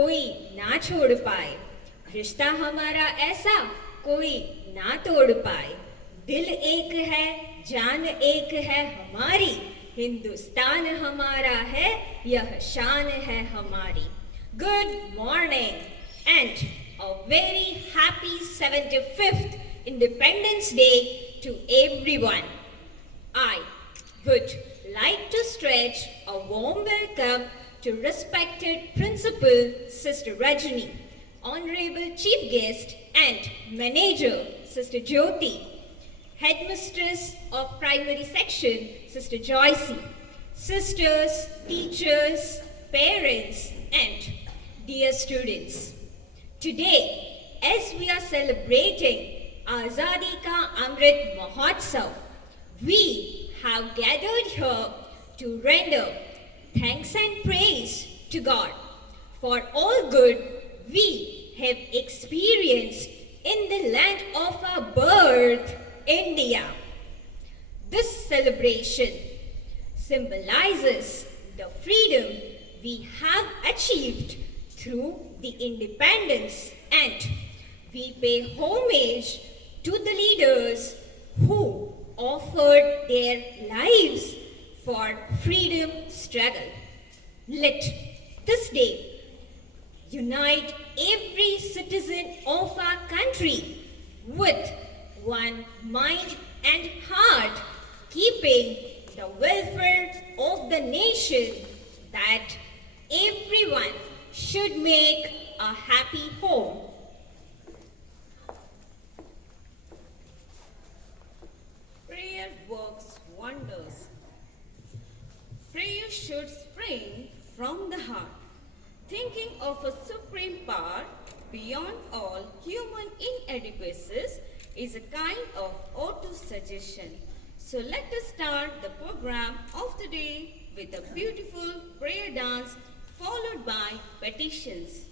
कोई ना छोड़ पाए, रिश्ता हमारा ऐसा कोई ना तोड़ पाए। दिल एक है, जान एक है हमारी, हिंदुस्तान हमारा है, यह शान है हमारी। Good morning and a very happy 75th Independence Day to everyone. I would like to stretch a warm welcome to respected Principal Sister Rajani, Honorable Chief Guest and Manager Sister Jyoti, Headmistress of Primary Section Sister Joycey, sisters, teachers, parents and dear students. Today, as we are celebrating Azadi Ka Amrit Mahotsav, we have gathered here to render thanks and praise to God for all good we have experienced in the land of our birth, India. This celebration symbolizes the freedom we have achieved through the independence, and we pay homage to the leaders who offered their lives for freedom struggle. Let this day unite every citizen of our country with one mind and heart, keeping the welfare of the nation, that everyone should make a happy home. Prayer works wonders. Prayer should spring from the heart, thinking of a supreme power beyond all human inadequacies is a kind of auto-suggestion. So let us start the program of the day with a beautiful prayer dance followed by petitions.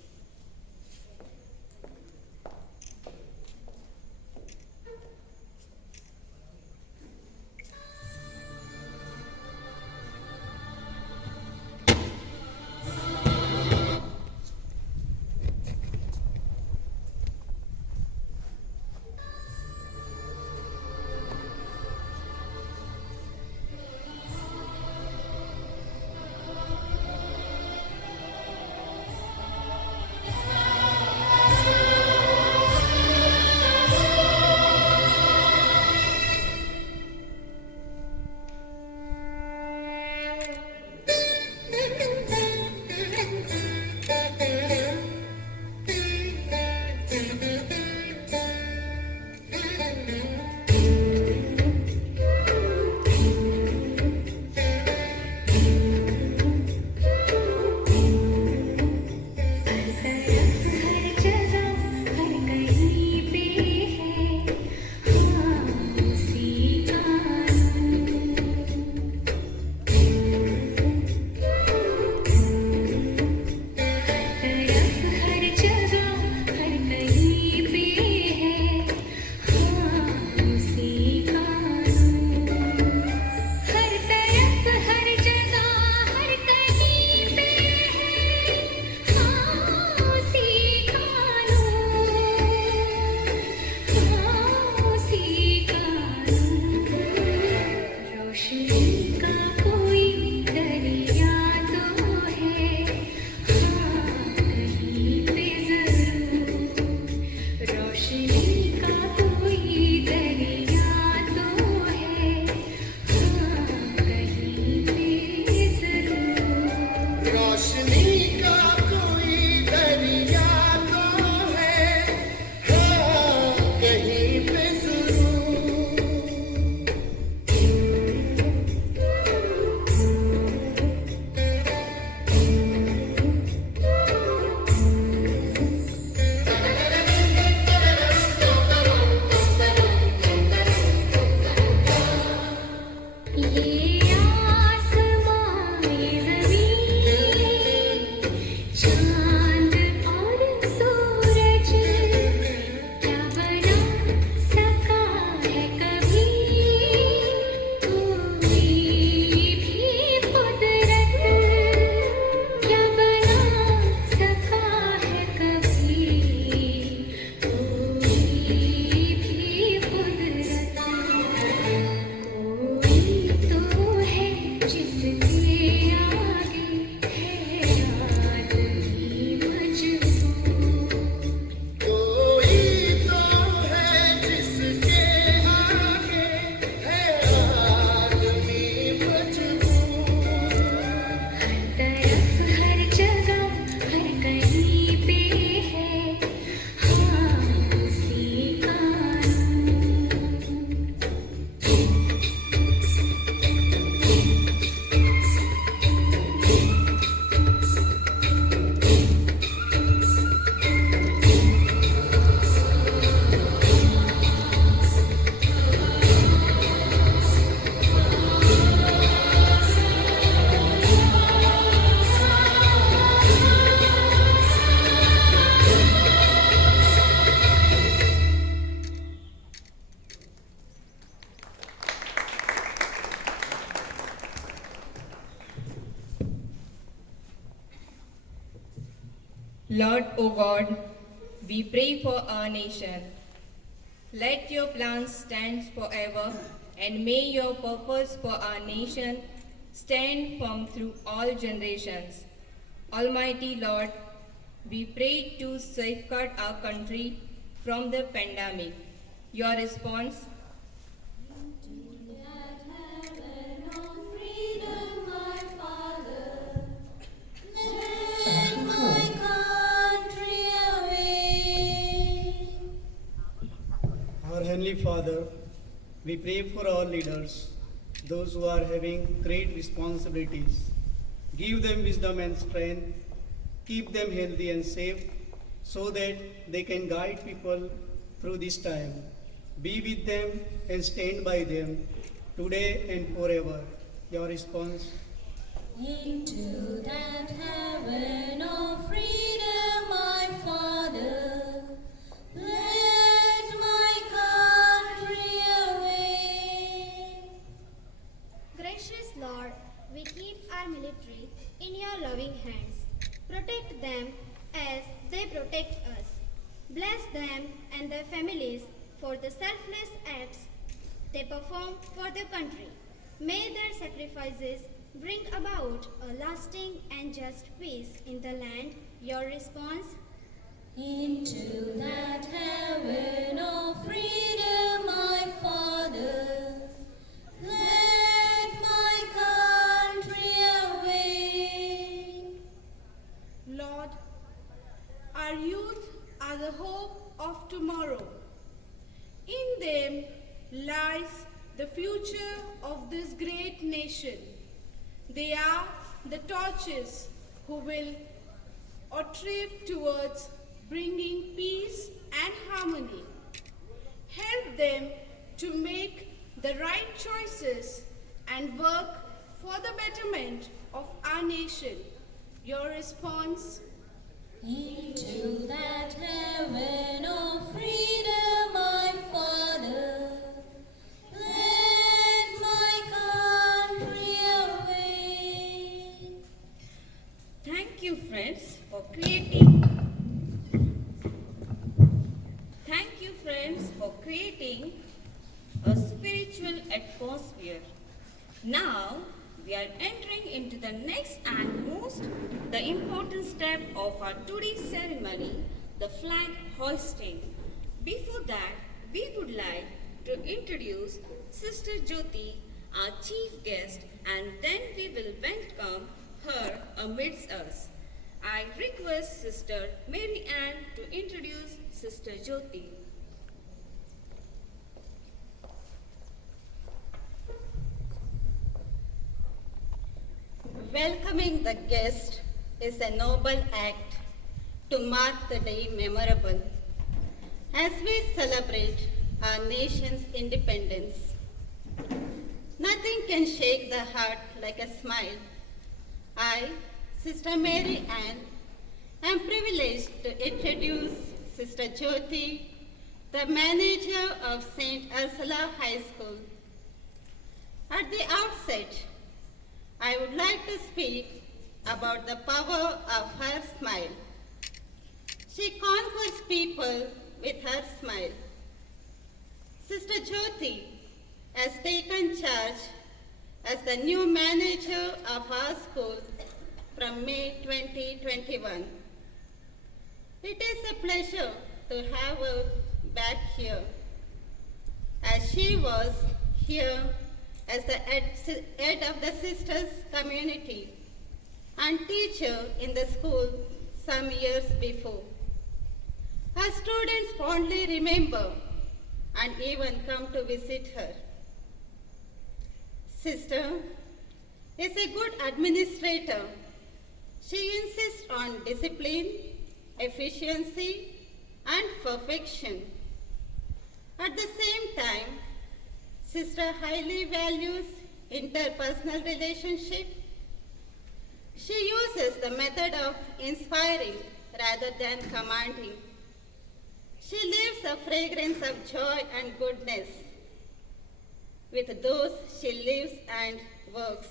Lord, O God, we pray for our nation. Let your plans stand forever, and may your purpose for our nation stand firm through all generations. Almighty Lord, we pray to safeguard our country from the pandemic. Your response? Our Heavenly Father, we pray for all leaders, those who are having great responsibilities. Give them wisdom and strength, keep them healthy and safe, so that they can guide people through this time. Be with them and stand by them today and forever. Your response? Into that heaven of freedom, my Father, let my country away. Gracious Lord, we keep our military in your loving hands. Protect them as they protect us. Bless them and their families for the selfless acts they perform for their country. May their sacrifices bring about a lasting and just peace in the land. Your response? Into that heaven of freedom, my Father, let my country away. Lord, our youth are the hope of tomorrow. In them lies the future of this great nation. They are the torches who will contribute towards bringing peace and harmony. Help them to make the right choices and work for the betterment of our nation. Your response? Into that heaven of freedom, my Father, let my country away. Thank you, friends, for creating. Thank you, friends, for creating a spiritual atmosphere. Now, we are entering into the next and most the important step of our today's ceremony, the flag hoisting. Before that, we would like to introduce Sister Jyoti, our chief guest, and then we will welcome her amidst us. I request Sister Mary Ann to introduce Sister Jyoti. Welcoming the guest is a noble act to mark the day memorable. As we celebrate our nation's independence, nothing can shake the heart like a smile. I, Sister Mary Ann, am privileged to introduce Sister Jyoti, the manager of St. Ursula High School. At the outset, I would like to speak about the power of her smile. She conquers people with her smile. Sister Jyoti has taken charge as the new manager of our school from May 2021. It is a pleasure to have her back here, as she was here as the head of the sisters community and teacher in the school some years before. Her students fondly remember and even come to visit her. Sister is a good administrator. She insists on discipline, efficiency, and perfection. At the same time, Sister highly values interpersonal relationship. She uses the method of inspiring rather than commanding. She leaves a fragrance of joy and goodness with those she lives and works.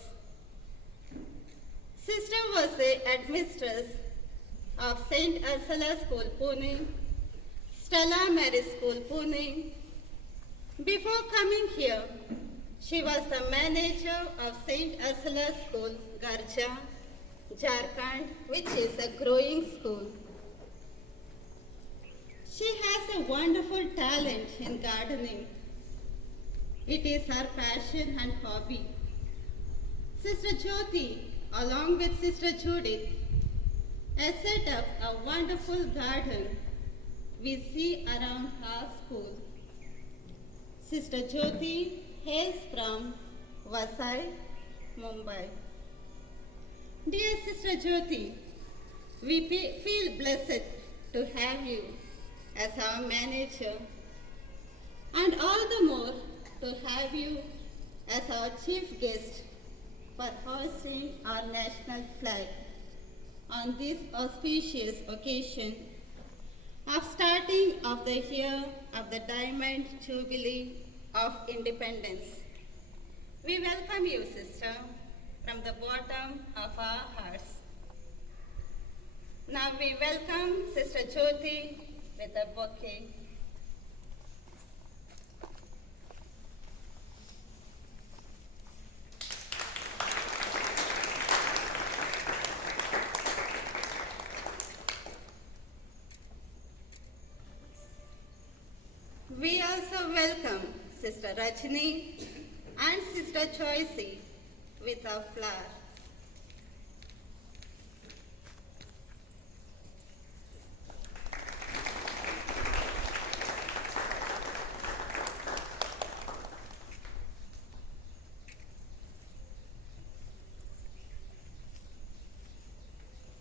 Sister was a headmistress of St. Ursula School, Pune, Stella Mary School, Pune. Before coming here, she was the manager of St. Ursula School, Garja, Jharkhand, which is a growing school. She has a wonderful talent in gardening. It is her passion and hobby. Sister Jyoti, along with Sister Judith, has set up a wonderful garden we see around our school. Sister Jyoti hails from Vasai, Mumbai. Dear Sister Jyoti, we feel blessed to have you as our manager, and all the more to have you as our chief guest for hoisting our national flag on this auspicious occasion of starting of the year of the Diamond Jubilee of Independence. We welcome you, sister, from the bottom of our hearts. Now we welcome Sister Jyoti with a bouquet. We also welcome Sister Rajni and Sister Choisy with a flower.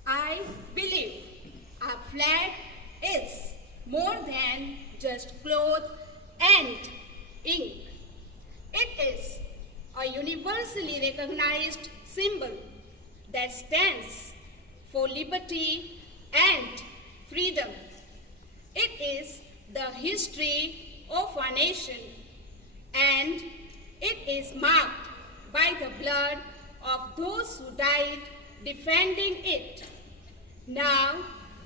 I believe our flag is more than just cloth and ink. It is a universally recognized symbol that stands for liberty and freedom. It is the history of our nation, and it is marked by the blood of those who died defending it. Now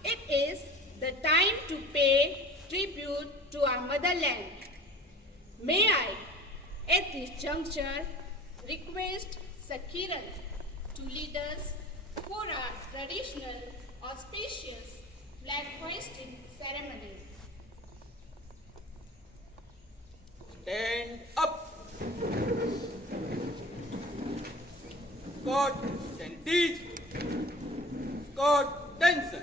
it is the time to pay tribute to our motherland. May I, at this juncture, request Sakiran to lead us for our traditional auspicious flag hoisting ceremony. Stand up. Scott and teach. Scott Denson.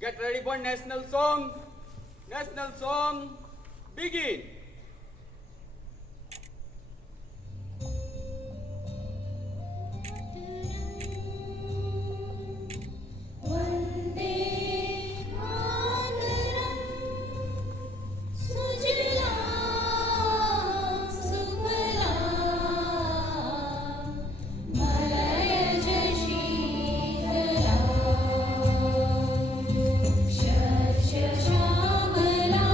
Get ready for national song. National song, begin. Shashamala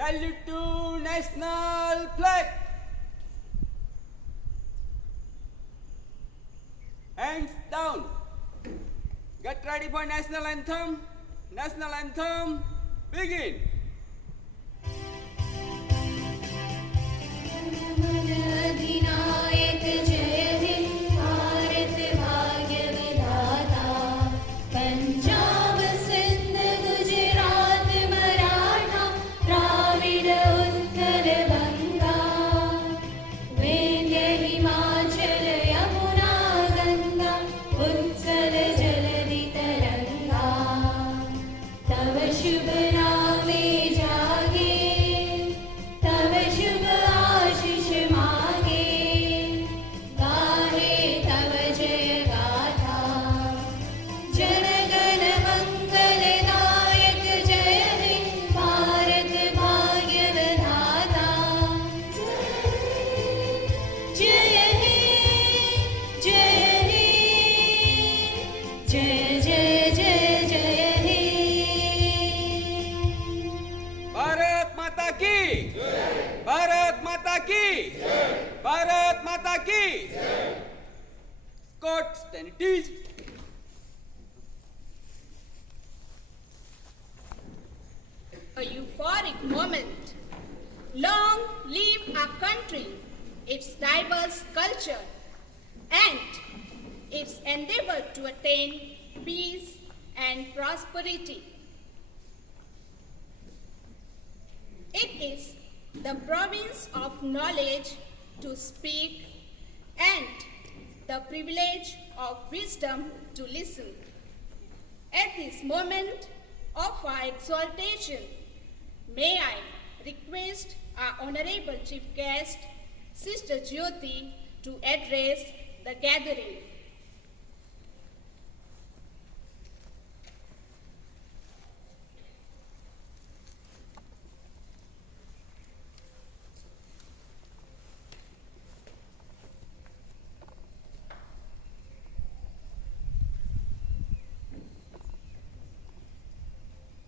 Salute to national flag. Hands down. Get ready for national anthem. National anthem, begin. अधिनायक जय हे भारत भाग्य विधाता पंजाब सिंध गुजरात मराठा द्राविड उत्कल बंगा विंध्य हिमाचल यमुना गंगा उत्कल जलधि तरंगा तव शुभ नामे जागे तव शुभ आशीष मागे गाहे तव जय गाथा जन गण मंगल दायक जय हे भारत भाग्य विधाता जय हे जय हे जय जय जय जय हे भारत माता की भारत माता की भारत माता की Scots and it is. A euphoric moment. Long live our country, its diverse culture, and its endeavor to attain peace and prosperity. It is the province of knowledge to speak and the privilege of wisdom to listen. At this moment of our exaltation, may I request our honorable chief guest, Sister Jyoti, to address the gathering.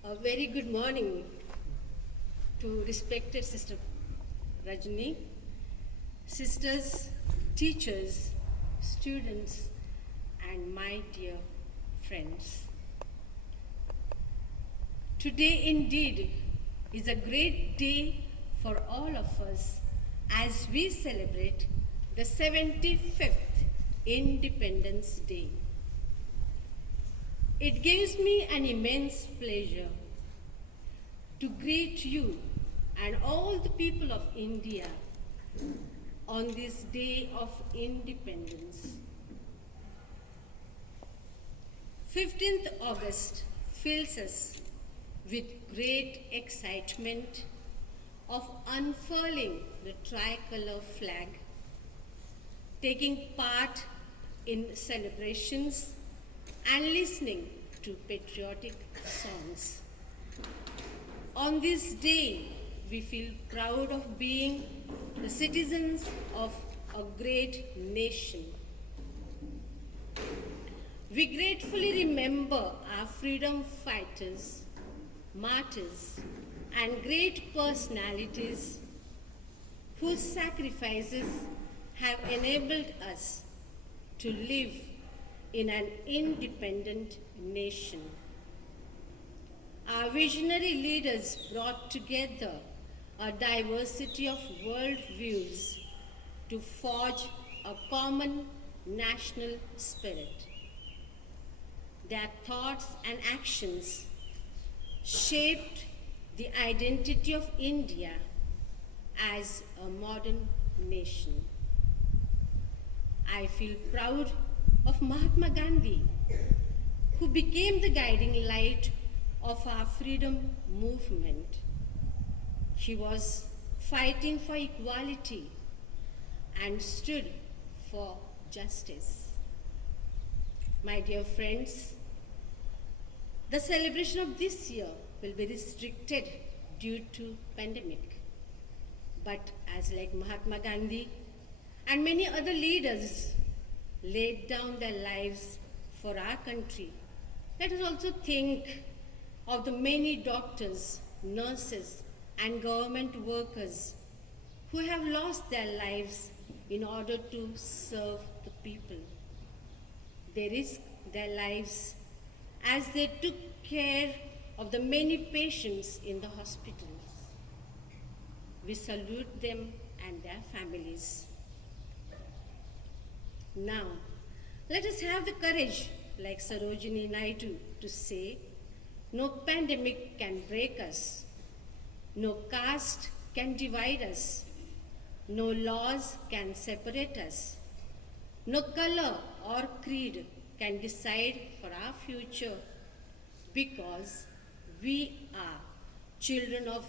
A very good morning to respected Sister Rajni, sisters, teachers, students, and my dear friends. Today indeed is a great day for all of us as we celebrate the 75th Independence Day. It gives me an immense pleasure to greet you and all the people of India on this day of independence. 15th August fills us with great excitement of unfurling the tricolor flag, taking part in celebrations and listening to patriotic songs. On this day, we feel proud of being the citizens of a great nation. We gratefully remember our freedom fighters, martyrs, and great personalities whose sacrifices have enabled us to live in an independent nation. Our visionary leaders brought together a diversity of worldviews to forge a common national spirit. Their thoughts and actions shaped the identity of India as a modern nation. I feel proud of Mahatma Gandhi, who became the guiding light of our freedom movement. He was fighting for equality and stood for justice. My dear friends, the celebration of this year will be restricted due to pandemic. But as like Mahatma Gandhi and many other leaders laid down their lives for our country, let us also think of the many doctors, nurses, and government workers who have lost their lives in order to serve the people. They risked their lives as they took care of the many patients in the hospitals. We salute them and their families. Now, let us have the courage, like Sarojini Naidu, to say, no pandemic can break us, no caste can divide us, no laws can separate us, no color or creed can decide for our future, because we are children of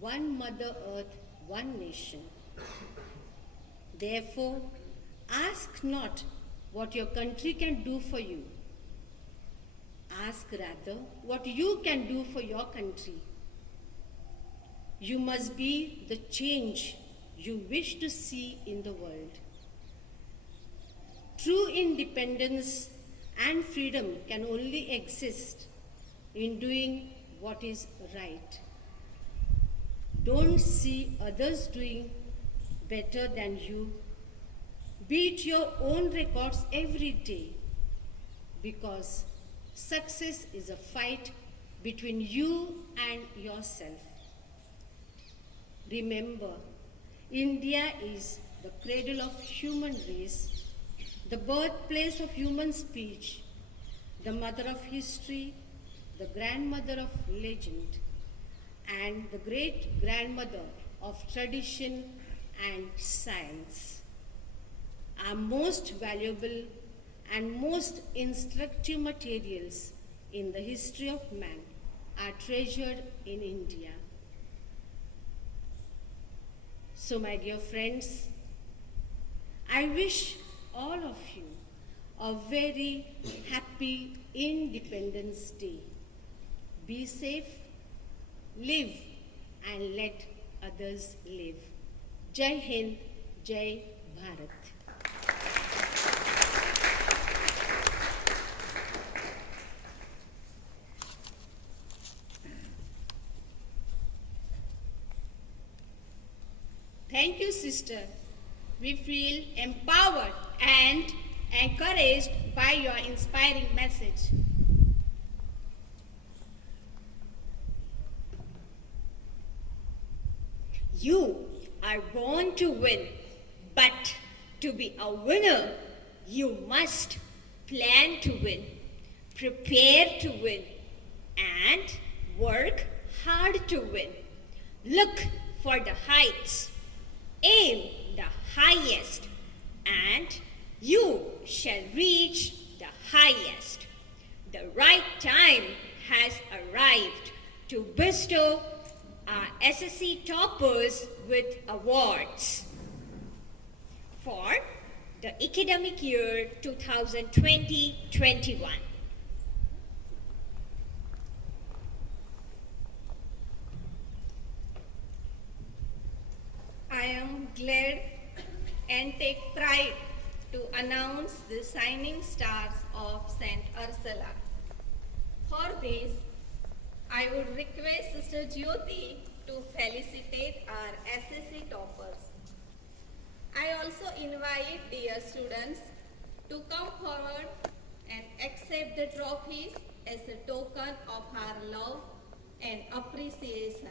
one Mother Earth, one nation. Therefore, ask not what your country can do for you. Ask rather what you can do for your country. You must be the change you wish to see in the world. True independence and freedom can only exist in doing what is right. Don't see others doing better than you. Beat your own records every day, because success is a fight between you and yourself. Remember, India is the cradle of human race, the birthplace of human speech, the mother of history, the grandmother of legend, and the great-grandmother of tradition and science. Our most valuable and most instructive materials in the history of man are treasured in India. So, my dear friends, I wish all of you a very happy Independence Day. Be safe, live, and let others live. Jai Hind, Jai Bharat. Thank you, sister. We feel empowered and encouraged by your inspiring message. You are born to win, but to be a winner, you must plan to win, prepare to win, and work hard to win. Look for the heights, aim the highest, and you shall reach the highest. The right time has arrived to bestow our SSC toppers with awards for the academic year 2020-21. I am glad and take pride to announce the shining stars of St. Ursula. For this, I would request Sister Jyoti to felicitate our SSC toppers. I also invite dear students to come forward and accept the trophies as a token of our love and appreciation.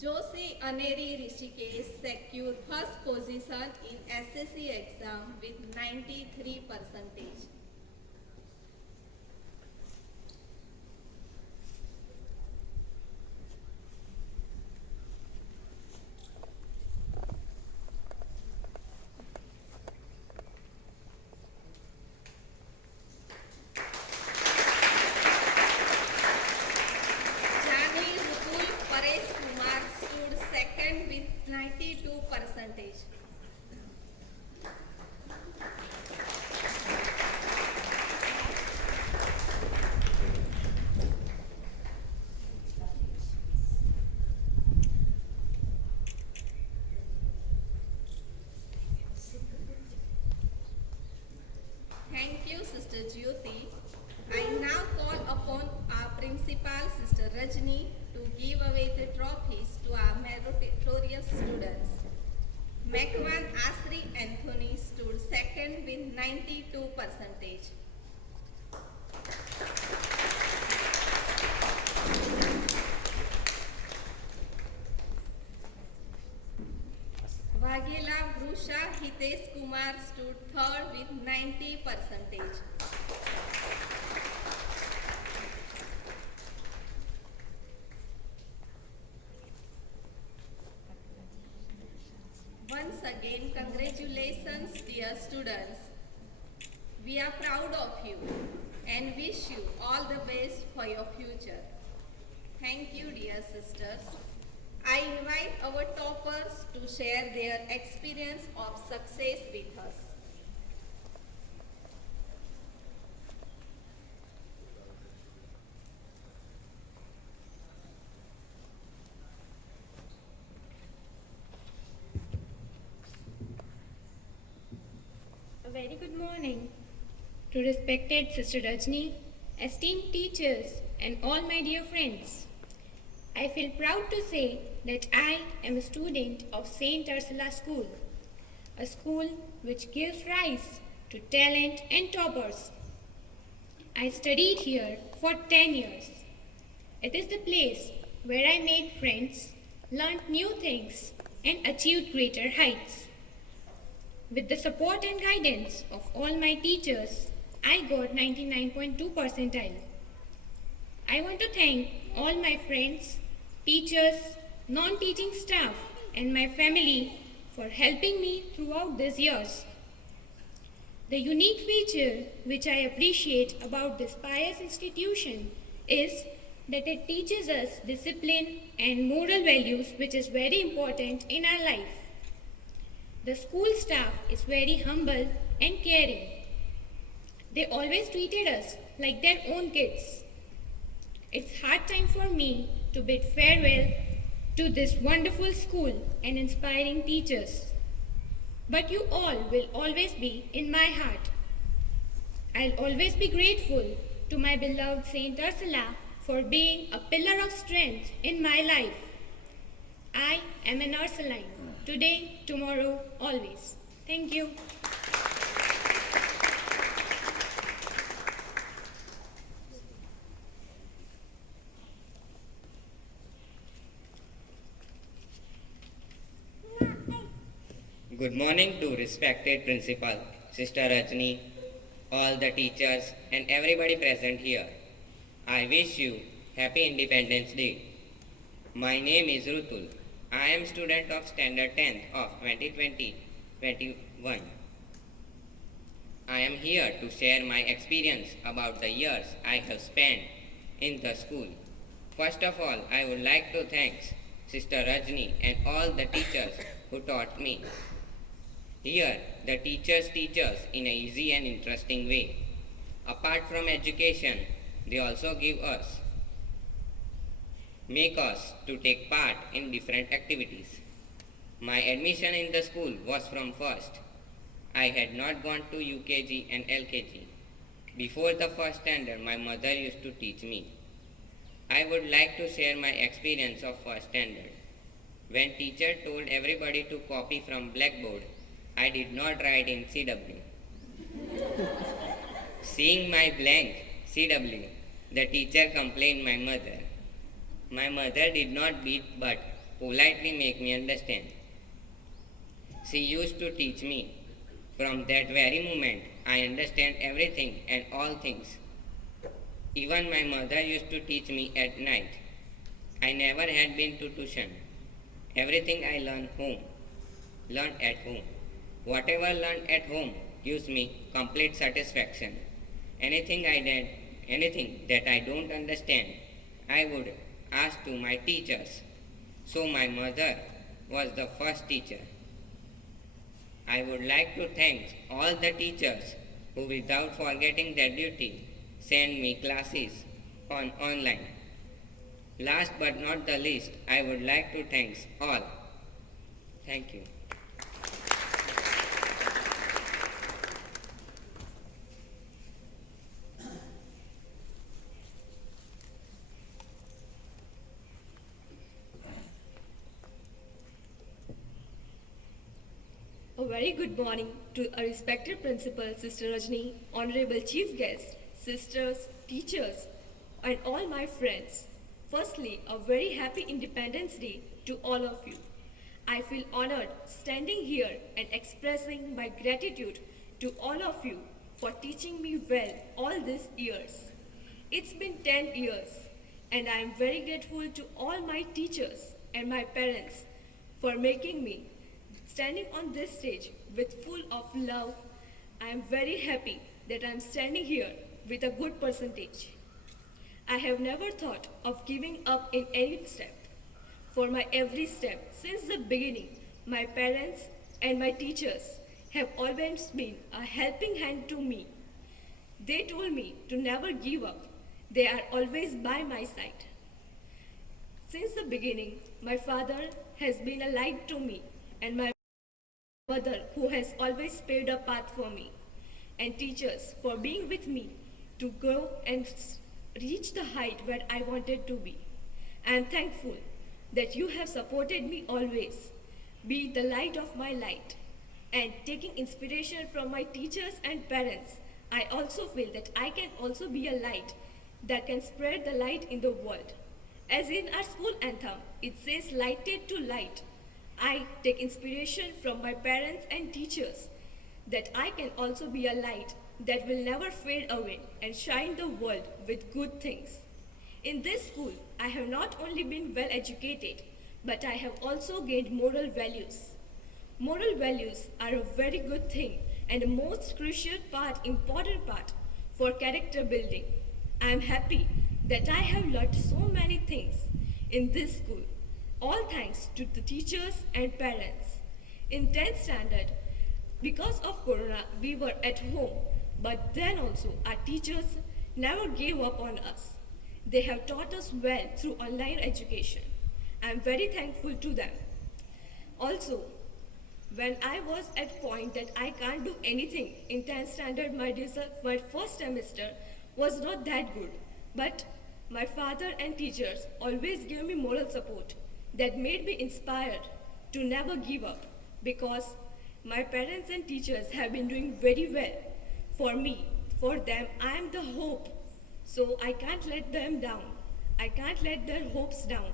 Joshi Aneri Rishikesh secured first position in SSC exam with 93%. Jani Rukul Paresh Kumar stood second with 92%. Thank you, Sister Jyoti. I now call upon our principal, Sister Rajni, to give away the trophies to our meritorious students. Mekwan Asri Anthony stood second with 92%. Vaghela Brusha Hitesh Kumar stood third with 90%. Once again, congratulations, dear students. We are proud of you and wish you all the best for your future. Thank you, dear sisters. I invite our toppers to share their experience of success with us. A very good morning to respected Sister Rajni, esteemed teachers, and all my dear friends. I feel proud to say that I am a student of St. Ursula School, a school which gives rise to talent and toppers. I studied here for 10 years. It is the place where I made friends, learned new things, and achieved greater heights. With the support and guidance of all my teachers, I got 99.2 percentile. I want to thank all my friends, teachers, non-teaching staff, and my family for helping me throughout these years. The unique feature which I appreciate about this pious institution is that it teaches us discipline and moral values, which is very important in our life. The school staff is very humble and caring. They always treated us like their own kids. It's hard time for me to bid farewell to this wonderful school and inspiring teachers. But you all will always be in my heart. I'll always be grateful to my beloved Saint Ursula for being a pillar of strength in my life. I am an Ursuline, today, tomorrow, always. Thank you. Good morning to respected principal, Sister Rajni, all the teachers and everybody present here. I wish you Happy Independence Day. My name is Rutul. I am student of Standard 10th of 2020-21. I am here to share my experience about the years I have spent in the school. First of all, I would like to thank Sister Rajni and all the teachers who taught me. Here, the teachers teach us in an easy and interesting way. Apart from education, they also make us to take part in different activities. My admission in the school was from first. I had not gone to UKG and LKG. Before the first standard, my mother used to teach me. I would like to share my experience of first standard. When teacher told everybody to copy from blackboard, I did not write in CW. Seeing my blank CW, the teacher complained my mother. My mother did not beat but politely make me understand. She used to teach me. From that very moment, I understand everything and all things. Even my mother used to teach me at night. I never had been to tuition. Everything I learned at home. Whatever learned at home gives me complete satisfaction. Anything that I don't understand, I would ask to my teachers. So my mother was the first teacher. I would like to thank all the teachers who, without forgetting their duty, send me classes online. Last but not the least, I would like to thank all. Thank you. very good morning to our respected principal, Sister Rajni, honorable chief guest, sisters, teachers, and all my friends. Firstly, a very happy Independence Day to all of you. I feel honored standing here and expressing my gratitude to all of you for teaching me well all these years. It's been 10 years, and I am very grateful to all my teachers and my parents for making me standing on this stage with full of love. I am very happy that I am standing here with a good percentage. I have never thought of giving up in any step. For my every step since the beginning, my parents and my teachers have always been a helping hand to me. They told me to never give up. They are always by my side. Since the beginning, my father has been a light to me, and my mother who has always paved a path for me, and teachers for being with me to go and reach the height where I wanted to be. I am thankful that you have supported me always, be the light of my light, and taking inspiration from my teachers and parents, I also feel that I can also be a light that can spread the light in the world. As in our school anthem, it says lighted to light. I take inspiration from my parents and teachers that I can also be a light that will never fade away and shine the world with good things. In this school, I have not only been well educated, but I have also gained moral values. Moral values are a very good thing and a most crucial important part for character building. I am happy that I have learned so many things in this school, all thanks to the teachers and parents. In 10th standard, because of Corona, we were at home, but then also our teachers never gave up on us. They have taught us well through online education. I am very thankful to them. Also, when I was at point that I can't do anything in 10th standard, my first semester was not that good, but my father and teachers always gave me moral support that made me inspired to never give up, because my parents and teachers have been doing very well for me. For them, I am the hope. So I can't let them down. I can't let their hopes down.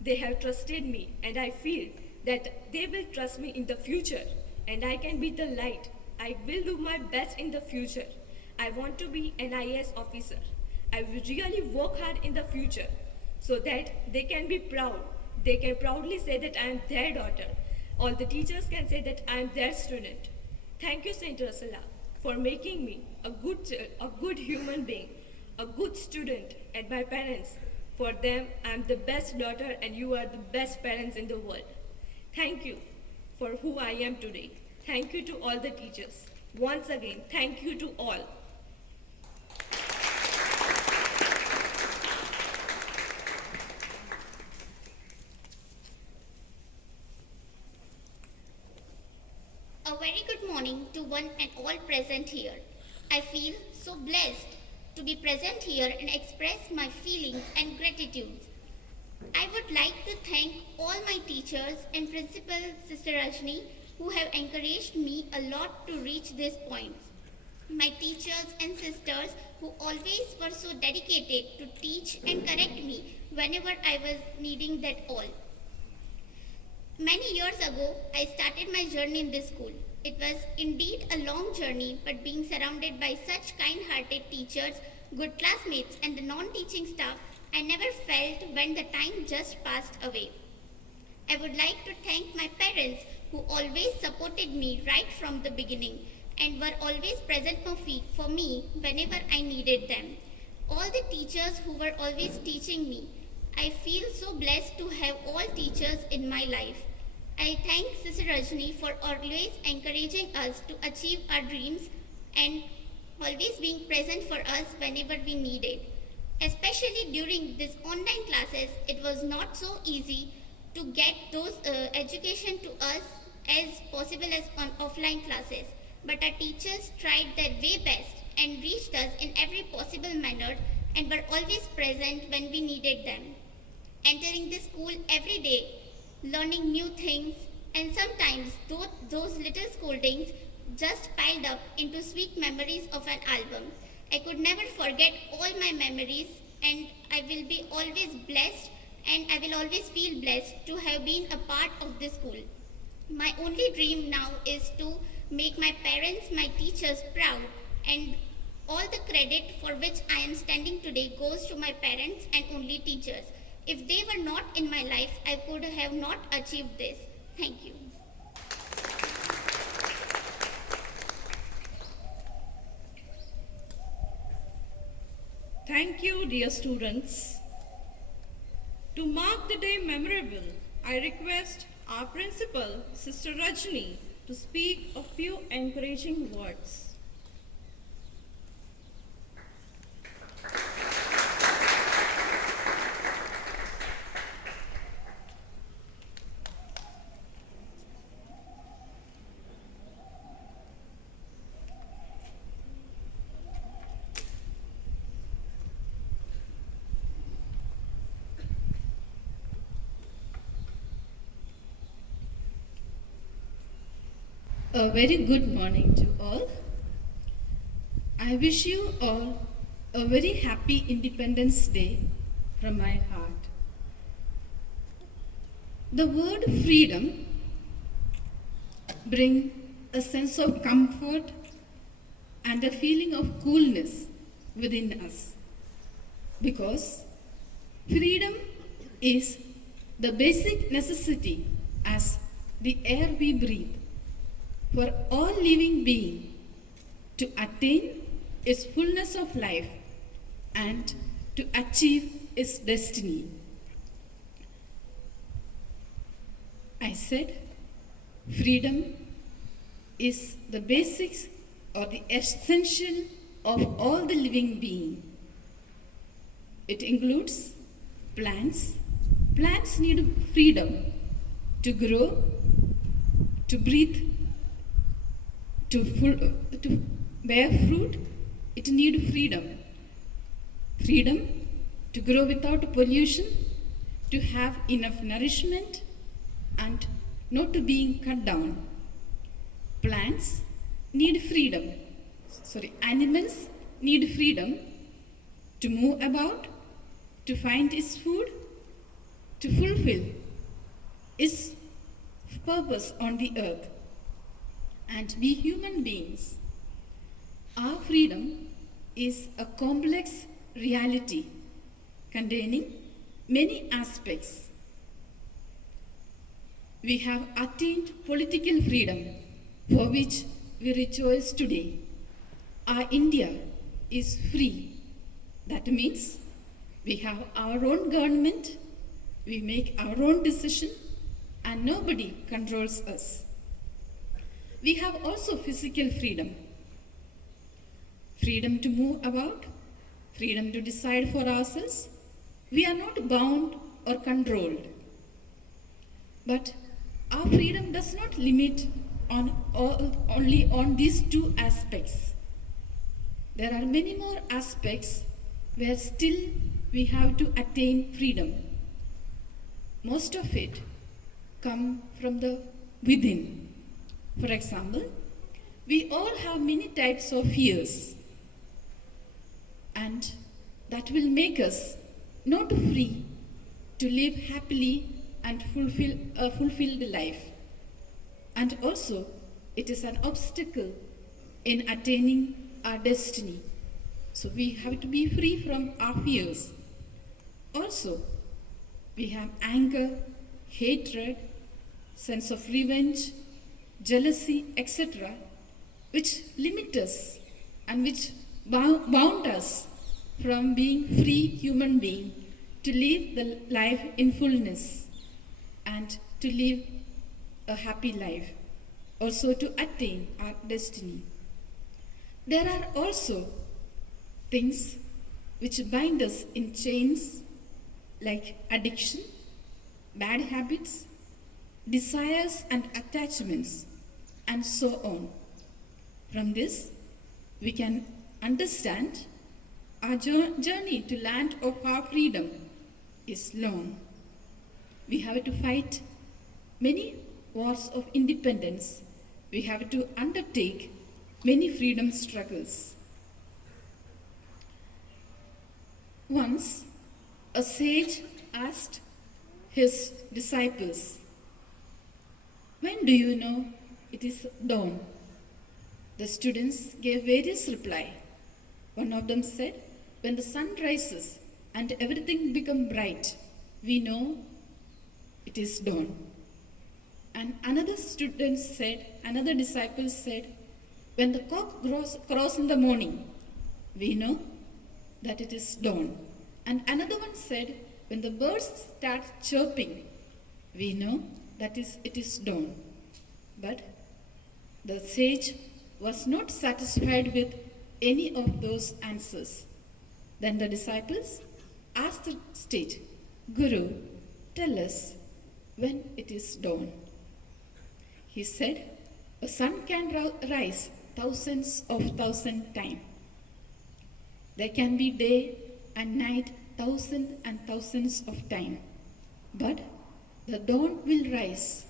They have trusted me, and I feel that they will trust me in the future, and I can be the light. I will do my best in the future. I want to be an IAS officer. I will really work hard in the future so that they can be proud. They can proudly say that I am their daughter. All the teachers can say that I am their student. Thank you, Saint Ursula, for making me a good human being, a good student, and my parents. For them, I am the best daughter, and you are the best parents in the world. Thank you for who I am today. Thank you to all the teachers. Once again, thank you to all. A very good morning to one and all present here. I feel so blessed to be present here and express my feelings and gratitude. I would like to thank all my teachers and principal, Sister Rajni, who have encouraged me a lot to reach this point. My teachers and sisters who always were so dedicated to teach and correct me whenever I was needing that all. Many years ago, I started my journey in this school. It was indeed a long journey, but being surrounded by such kind-hearted teachers, good classmates, and the non-teaching staff, I never felt when the time just passed away. I would like to thank my parents who always supported me right from the beginning and were always present for me whenever I needed them. All the teachers who were always teaching me. I feel so blessed to have all teachers in my life. I thank Sister Rajni for always encouraging us to achieve our dreams and always being present for us whenever we needed. Especially during these online classes, it was not so easy to get those education to us as possible as on offline classes. But our teachers tried their way best and reached us in every possible manner and were always present when we needed them. Entering the school every day, learning new things and sometimes those little scoldings just piled up into sweet memories of an album. I could never forget all my memories, and I will be always blessed, and I will always feel blessed to have been a part of this school. My only dream now is to make my parents, my teachers proud, and all the credit for which I am standing today goes to my parents and only teachers. If they were not in my life, I could have not achieved this. Thank you. Thank you, dear students. To mark the day memorable, I request our principal, Sister Rajni, to speak a few encouraging words. A very good morning to all. I wish you all a very happy Independence Day from my heart. The word freedom brings a sense of comfort and a feeling of coolness within us, because freedom is the basic necessity as the air we breathe for all living being to attain its fullness of life and to achieve its destiny. I said freedom is the basics or the essential of all the living being. It includes plants. Plants need freedom to grow, to breathe, to bear fruit. It needs freedom. Freedom to grow without pollution, to have enough nourishment, and not to being cut down. Plants need freedom. Animals need freedom to move about, to find its food, to fulfill its purpose on the earth. And we human beings, our freedom is a complex reality containing many aspects. We have attained political freedom for which we rejoice today. Our India is free. That means we have our own government, we make our own decision, and nobody controls us. We have also physical freedom. Freedom to move about, freedom to decide for ourselves. We are not bound or controlled. But our freedom does not limit only on these two aspects. There are many more aspects where still we have to attain freedom. Most of it come from the within. For example, we all have many types of fears, and that will make us not free to live happily and fulfill a fulfilled life. And also, it is an obstacle in attaining our destiny. So we have to be free from our fears. Also, we have anger, hatred, sense of revenge, jealousy, etc., which limit us and which bound us from being free human being to live the life in fullness and to live a happy life, also to attain our destiny. There are also things which bind us in chains like addiction, bad habits, desires and attachments, and so on. From this, we can understand our journey to land of our freedom is long. We have to fight many wars of independence, we have to undertake many freedom struggles. Once, a sage asked his disciples, "When do you know it is dawn?" The students gave various replies. One of them said, "When the sun rises and everything becomes bright, we know it is dawn." And another disciple said, "When the cock crows in the morning, we know that it is dawn." And another one said, "When the birds start chirping, we know that it is dawn." But the sage was not satisfied with any of those answers. Then the disciples asked the sage, "Guru, tell us when it is dawn." He said, "A sun can rise thousands of times. There can be day and night thousands and thousands of times. But the dawn will rise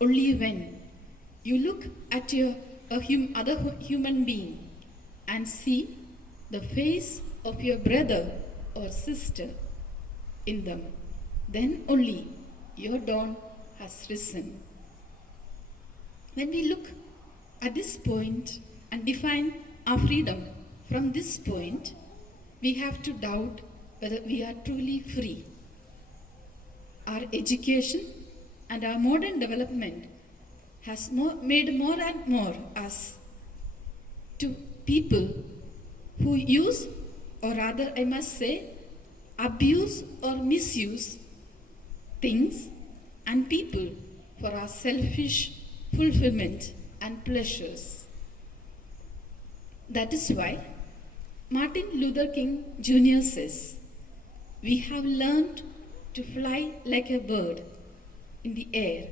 only when you look at other human being and see the face of your brother or sister in them. Then only your dawn has risen." When we look at this point and define our freedom from this point, we have to doubt whether we are truly free. Our education and our modern development has made more and more us to people who use, or rather I must say, abuse or misuse things and people for our selfish fulfillment and pleasures. That is why Martin Luther King Jr. says, "We have learned to fly like a bird in the air.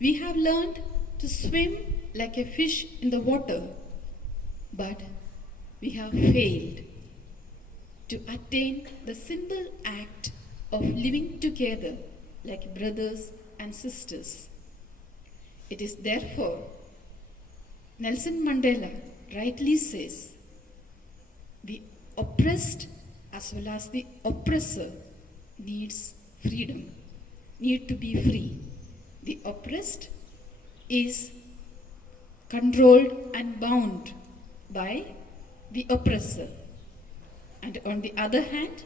We have learned to swim like a fish in the water, but we have failed to attain the simple act of living together like brothers and sisters." It is therefore, Nelson Mandela rightly says, the oppressed as well as the oppressor needs freedom, need to be free. The oppressed is controlled and bound by the oppressor. And on the other hand,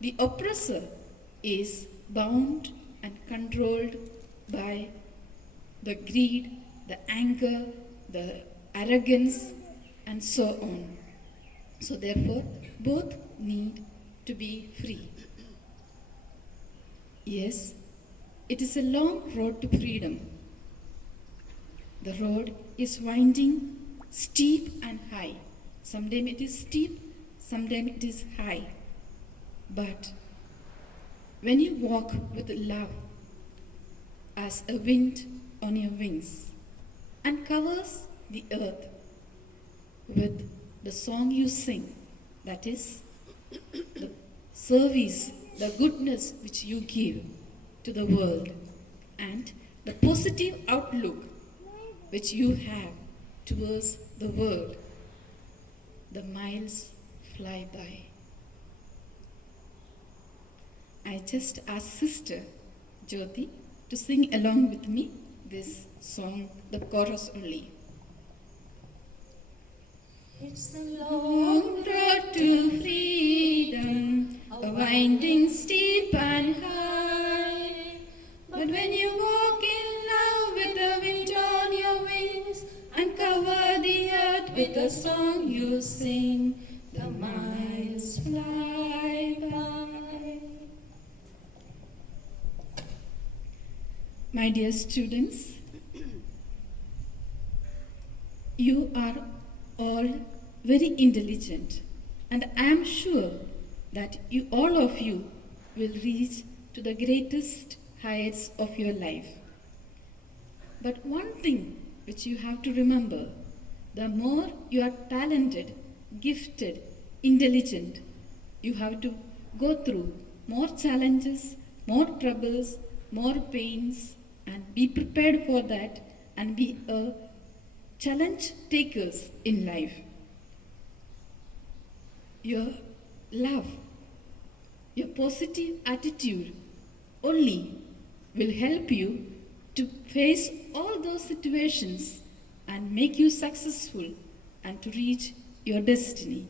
the oppressor is bound and controlled by the greed, the anger, the arrogance, and so on. So therefore, both need to be free. Yes, it is a long road to freedom. The road is winding, steep and high. Sometimes it is steep, sometimes it is high. But when you walk with love as a wind on your wings and covers the earth with the song you sing, that is the service, the goodness which you give to the world, and the positive outlook which you have towards the world, the miles fly by. I just ask Sister Jyoti to sing along with me this song, the chorus only. It's a long road to freedom, a winding, steep and high. But when you walk in love with the wind on your wings and cover the earth with the song you sing, the miles fly by. My dear students, you are all very intelligent, and I am sure that all of you will reach to the greatest heights of your life. But one thing which you have to remember, the more you are talented, gifted, intelligent, you have to go through more challenges, more troubles, more pains, and be prepared for that and be a challenge takers in life. Your love, your positive attitude only will help you to face all those situations and make you successful and to reach your destiny.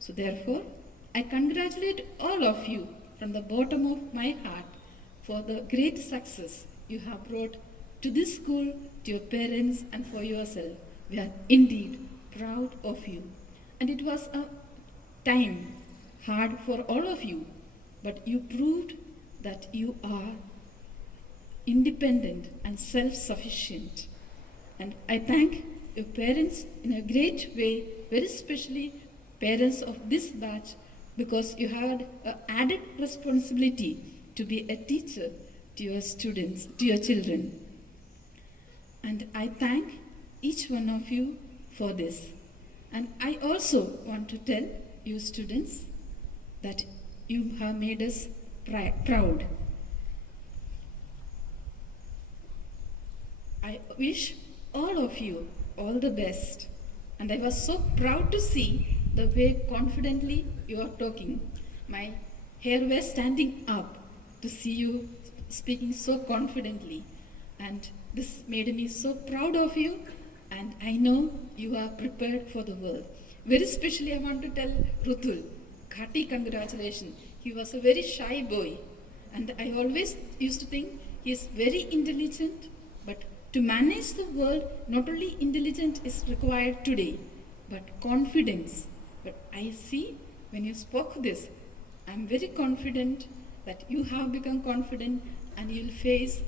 So therefore, I congratulate all of you from the bottom of my heart for the great success you have brought to this school, to your parents and for yourself. We are indeed proud of you. And it was a time hard for all of you, but you proved that you are independent and self-sufficient. And I thank your parents in a great way, very especially parents of this batch, because you had an added responsibility to be a teacher to your students, to your children. And I thank each one of you for this. And I also want to tell you students that you have made us proud. I wish all of you all the best. And I was so proud to see the way confidently you are talking. My hair was standing up to see you speaking so confidently. And this made me so proud of you. And I know you are prepared for the world. Very especially I want to tell Rutul, Khati, congratulations. He was a very shy boy. And I always used to think he is very intelligent, but to manage the world, not only intelligence is required today, but confidence. But I see when you spoke this, I'm very confident that you have become confident and you'll face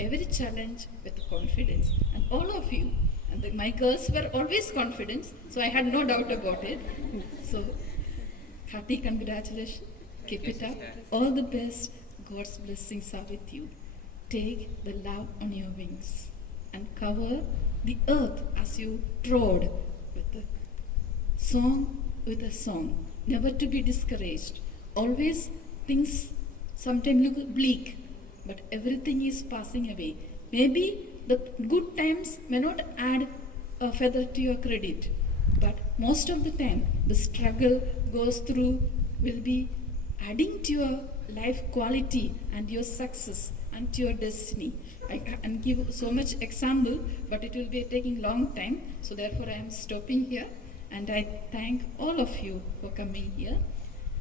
every challenge with confidence. And all of you, and my girls were always confident, so I had no doubt about it. So, hearty congratulations. Keep it up. All the best. God's blessings are with you. Take the love on your wings and cover the earth as you trod with a song. Never to be discouraged. Always things sometimes look bleak, but everything is passing away. Maybe the good times may not add a feather to your credit, but most of the time the struggle goes through will be adding to your life quality and your success and to your destiny. I can give so much example, but it will be taking long time. So therefore I am stopping here, and I thank all of you for coming here.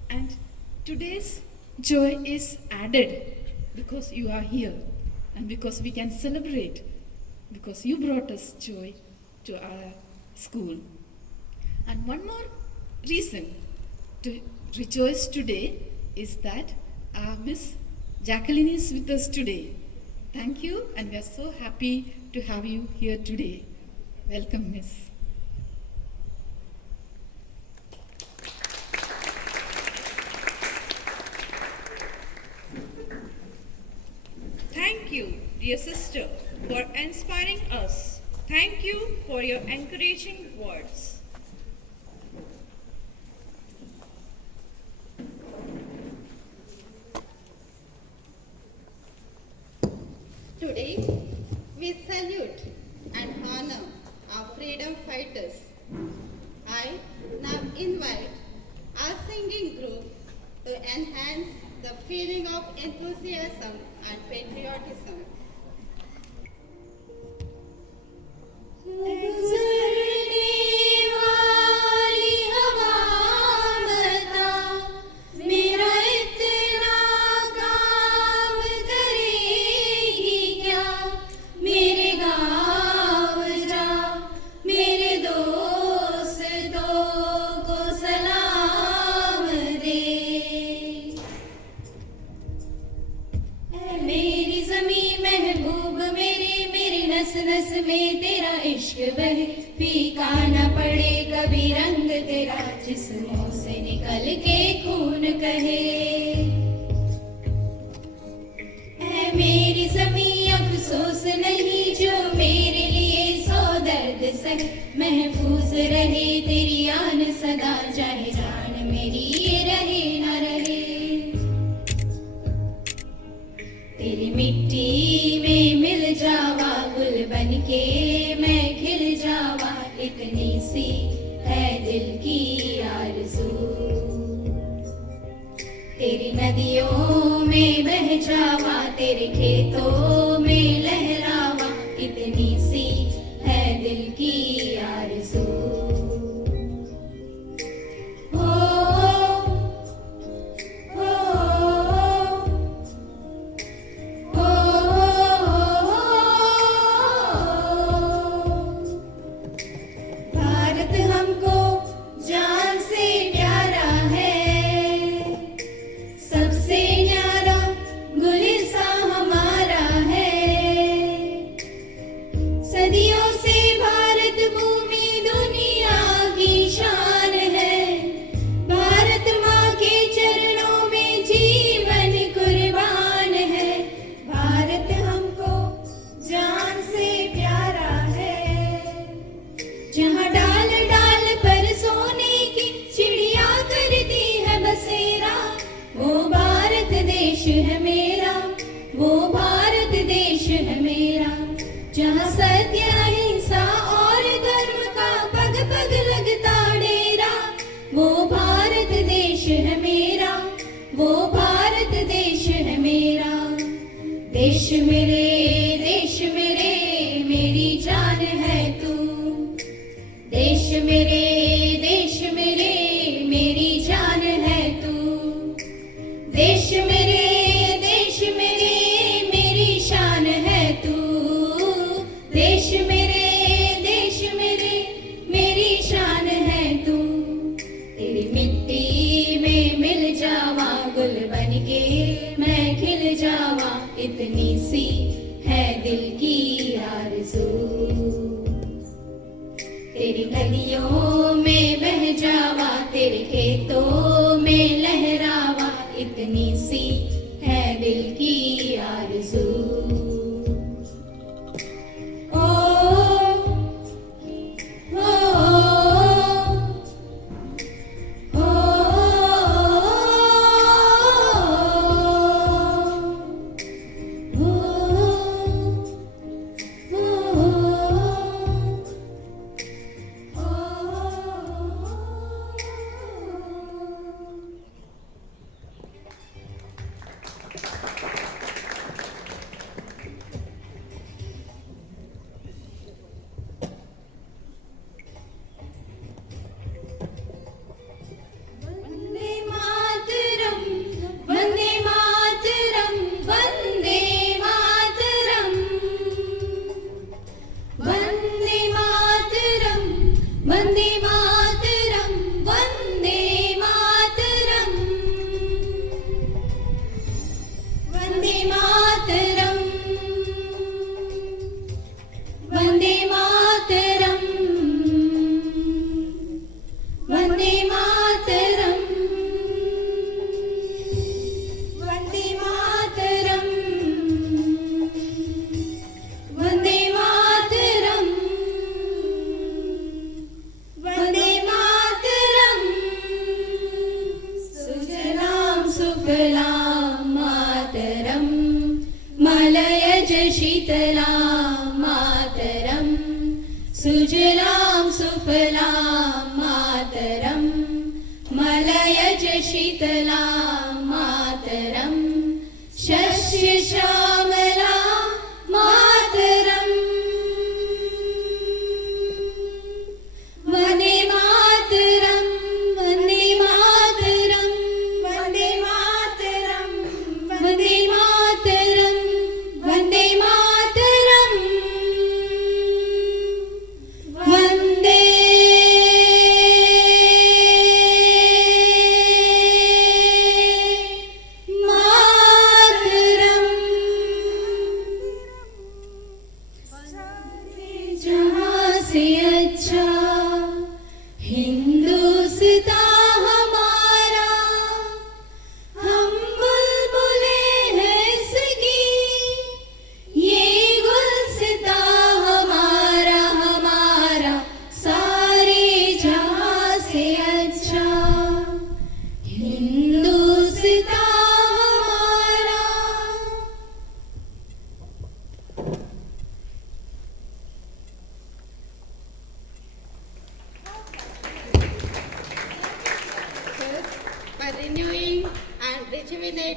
And today's joy is added because you are here and because we can celebrate, because you brought us joy to our school. And one more reason to rejoice today is that Miss Jacqueline is with us today. Thank you, and we are so happy to have you here today. Welcome, Miss. Thank you, dear sister, for inspiring us. Thank you for your encouraging words. Today, we salute and honor our freedom fighters. I now invite our singing group to enhance the feeling of enthusiasm and patriotism. नस में तेरा इश्क बहे, फीका न पड़े कभी रंग तेरा, जिस्मों से निकल के खून कहे। ऐ मेरी ज़मीं अफसोस नहीं जो मेरे लिए सौ दर्द सहे, महफूज रहे तेरी आन सदा, चाहे जान मेरी ये रहे न रहे। तेरी मिट्टी में मिल इतनी सी है दिल की आरज़ू। तेरी नदियों में बह जावा, तेरे खेतों में लहरावा, इतनी सी है दिल की आरज़ू। भारत हमको जान से प्यारा है, सबसे न्यारा गुलिस्तां हमारा है। सदियों से भारत भूमि दुनिया की शान है, भारत माँ के चरणों में जीवन कुर्बान है। भारत हमको जान से प्यारा है, जहाँ डाल डाल पर सोने की चिड़िया करती है बसेरा, वो भारत देश है मेरा, वो भारत देश है मेरा। जहाँ सत्य अहिंसा और धर्म का पग पग लगता डेरा, वो भारत देश है मेरा, वो भारत देश है मेरा। देश मेरे मेरी जान है तू, देश मेरे मेरी जान है तू। देश मेरे मेरी शान है तू, देश मेरे मेरी शान है तू। तेरी मिट्टी में मिल जावा, गुल बन के मैं खिल जावा, इतनी सी है दिल की आरज़ू। तेरी गलियों में बह जावा, तेरे खेतों में लहरावा, इतनी सी है दिल की आरज़ू। ओ ओ ओ वंदे मातरम, वंदे मातरम, वंदे मातरम, वंदे मातरम, वंदे मातरम, वंदे मातरम, वंदे मातरम, वंदे मातरम, वंदे मातरम, वंदे मातरम, वंदे मातरम, वंदे मातरम। सुजलां सुफलां मातरम, मलयज शीतलां मातरम, सुजलां सुफलां मातरम, मलयज शीतलां मातरम, शस्य श्यामलां मातरम। वंदे मातरम, वंदे मातरम, वंदे मातरम, वंदे मातरम, वंदे मातरम, वंदे मातरम। जहाँ से अच्छा हिंदुस्तां हमारा, हम बुलबुलें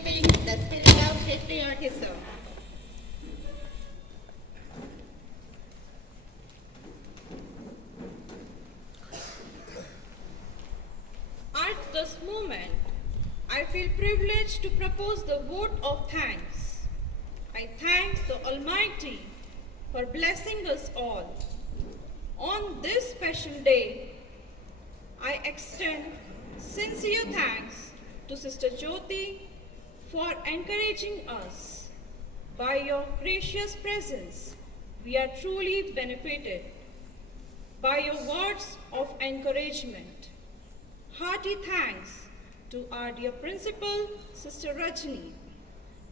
cultivating the spirit of patriotism. At this moment, I feel privileged to propose the vote of thanks. I thank the Almighty for blessing us all. On this special day, I extend sincere thanks to Sister Jyoti for encouraging us. By your gracious presence, we are truly benefited. By your words of encouragement, hearty thanks to our dear principal, Sister Rajni.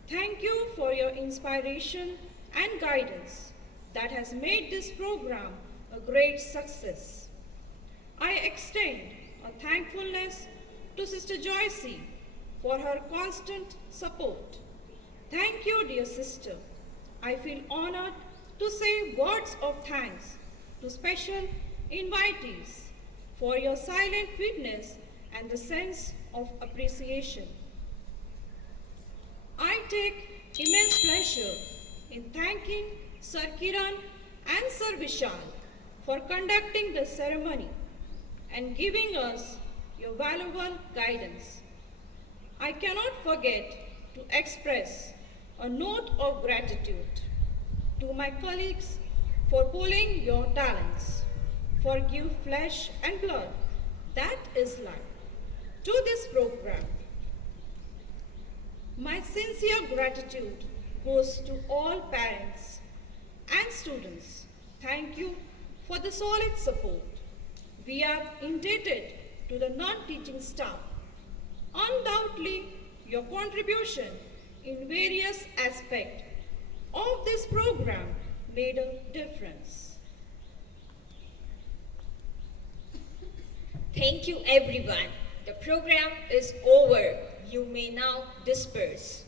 Thank you for your inspiration and guidance that has made this program a great success. I extend a thankfulness to Sister Joycey for her constant support. Thank you, dear sister. I feel honored to say words of thanks to special invitees for your silent witness and the sense of appreciation. I take immense pleasure in thanking Sir Kiran and Sir Vishal for conducting the ceremony and giving us your valuable guidance. I cannot forget to express a note of gratitude to my colleagues for pooling your talents, for give flesh and blood, that is life, to this program. My sincere gratitude goes to all parents and students. Thank you for the solid support. We are indebted to the non-teaching staff. Undoubtedly, your contribution in various aspects of this program made a difference. Thank you, everyone. The program is over. You may now disperse.